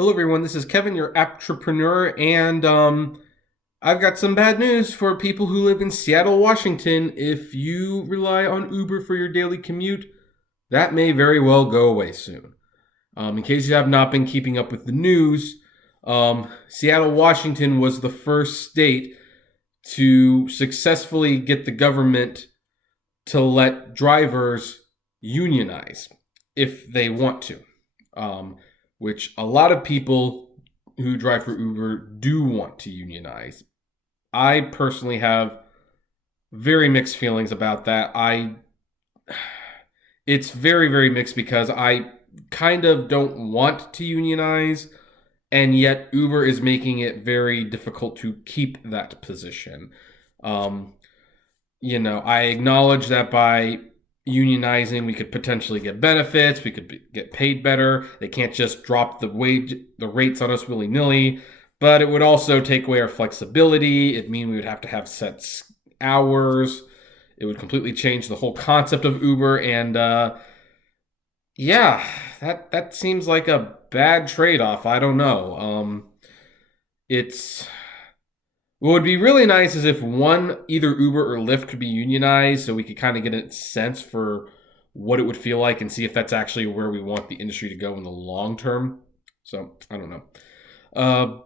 Hello, everyone. This is Kevin, your entrepreneur, and I've got some bad news for people who live in Seattle, Washington. If you rely on Uber for your daily commute, that may very well go away soon. In case you have not been keeping up with the news, Seattle, Washington was the first state to successfully get the government to let drivers unionize if they want to. Which a lot of people who drive for Uber do want to unionize. I personally have very mixed feelings about that. It's very, very mixed because I kind of don't want to unionize, and yet Uber is making it very difficult to keep that position. I acknowledge that by unionizing, we could potentially get benefits, we could get paid better. They can't just drop the rates on us willy-nilly, but it would also take away our flexibility. It'd mean we would have to have set hours. It would completely change the whole concept of Uber, and that seems like a bad trade-off. I don't know. What would be really nice is if either Uber or Lyft could be unionized so we could kind of get a sense for what it would feel like and see if that's actually where we want the industry to go in the long term. So, I don't know.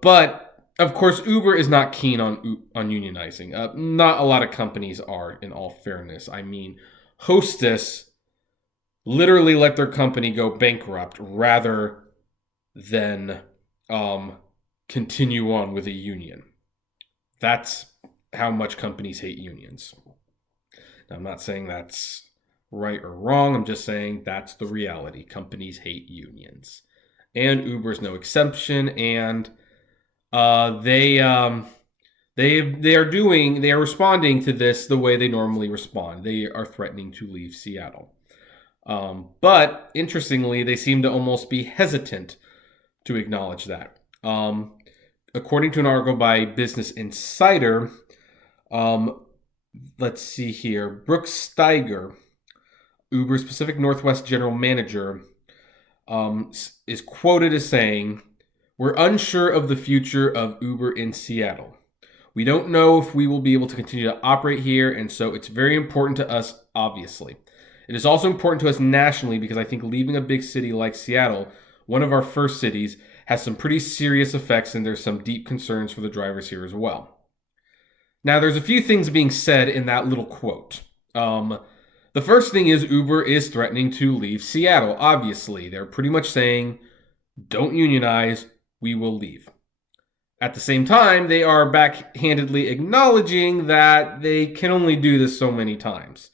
But, of course, Uber is not keen on unionizing. Not a lot of companies are, in all fairness. I mean, Hostess literally let their company go bankrupt rather than continue on with a union. That's how much companies hate unions. Now, I'm not saying that's right or wrong. I'm just saying that's the reality. Companies hate unions. And Uber's no exception. And they are responding to this the way they normally respond. They are threatening to leave Seattle. But interestingly, they seem to almost be hesitant to acknowledge that. According to an article by Business Insider, let's see here. Brooke Steiger, Uber's Pacific Northwest general manager, is quoted as saying, "We're unsure of the future of Uber in Seattle. We don't know if we will be able to continue to operate here, and so it's very important to us, obviously. It is also important to us nationally because I think leaving a big city like Seattle, one of our first cities, has some pretty serious effects, and there's some deep concerns for the drivers here as well." Now, there's a few things being said in that little quote. The first thing is Uber is threatening to leave Seattle, obviously. They're pretty much saying, don't unionize, we will leave. At the same time, they are backhandedly acknowledging that they can only do this so many times.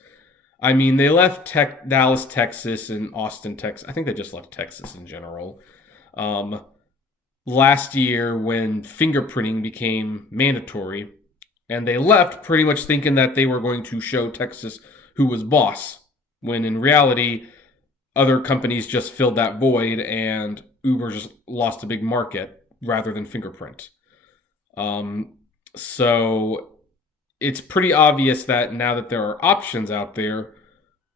I mean, they left Dallas, Texas, and Austin, Texas. I think they just left Texas in general. Last year when fingerprinting became mandatory, and they left pretty much thinking that they were going to show Texas who was boss, when in reality, other companies just filled that void and Uber just lost a big market rather than fingerprint. So it's pretty obvious that now that there are options out there,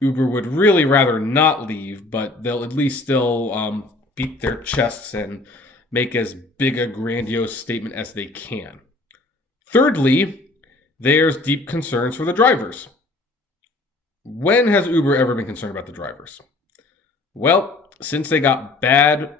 Uber would really rather not leave, but they'll at least still beat their chests and make as big a grandiose statement as they can. Thirdly, there's deep concerns for the drivers. When has Uber ever been concerned about the drivers? Well, since they got bad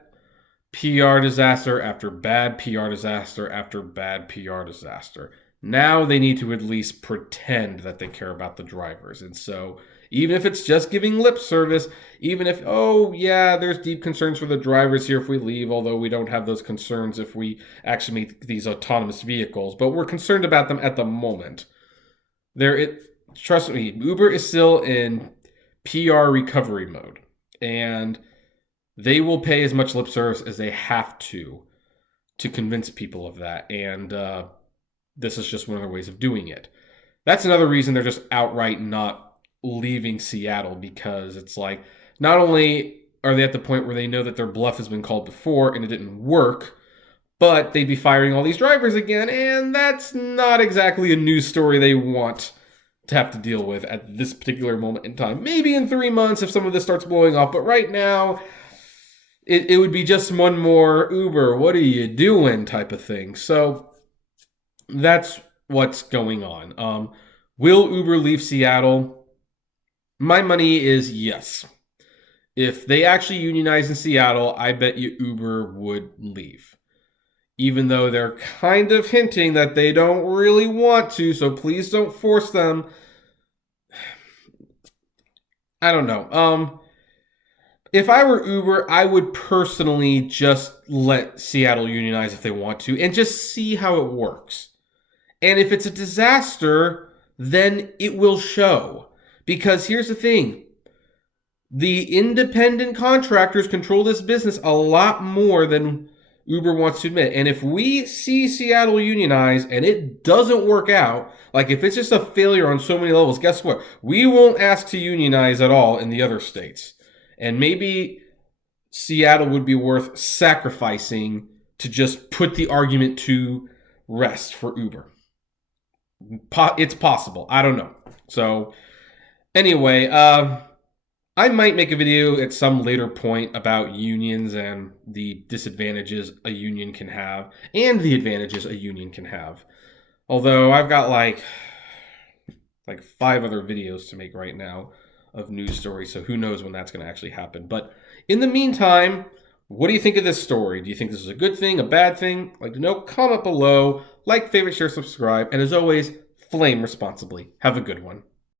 PR disaster after bad PR disaster after bad PR disaster, now they need to at least pretend that they care about the drivers. And so even if it's just giving lip service, even if, there's deep concerns for the drivers here if we leave, although we don't have those concerns if we actually make these autonomous vehicles, but we're concerned about them at the moment. Trust me, Uber is still in PR recovery mode, and they will pay as much lip service as they have to convince people of that, and this is just one of their ways of doing it. That's another reason they're just outright not leaving Seattle, because it's like, not only are they at the point where they know that their bluff has been called before and it didn't work, but they'd be firing all these drivers again, and that's not exactly a news story they want to have to deal with at this particular moment in time. Maybe in 3 months if some of this starts blowing off, but right now, it would be just one more Uber, what are you doing type of thing. So that's what's going on. Will Uber leave Seattle? My money is yes. If they actually unionize in Seattle, I bet you Uber would leave. Even though they're kind of hinting that they don't really want to, so please don't force them. I don't know. If I were Uber, I would personally just let Seattle unionize if they want to and just see how it works. And if it's a disaster, then it will show. Because here's the thing, the independent contractors control this business a lot more than Uber wants to admit. And if we see Seattle unionize and it doesn't work out, like if it's just a failure on so many levels, guess what? We won't ask to unionize at all in the other states. And maybe Seattle would be worth sacrificing to just put the argument to rest for Uber. It's possible. I don't know. So anyway, I might make a video at some later point about unions and the disadvantages a union can have and the advantages a union can have. Although I've got like 5 other videos to make right now of news stories, so who knows when that's going to actually happen. But in the meantime, what do you think of this story? Do you think this is a good thing, a bad thing? I'd like to know, comment below, like, favorite, share, subscribe, and as always, flame responsibly. Have a good one.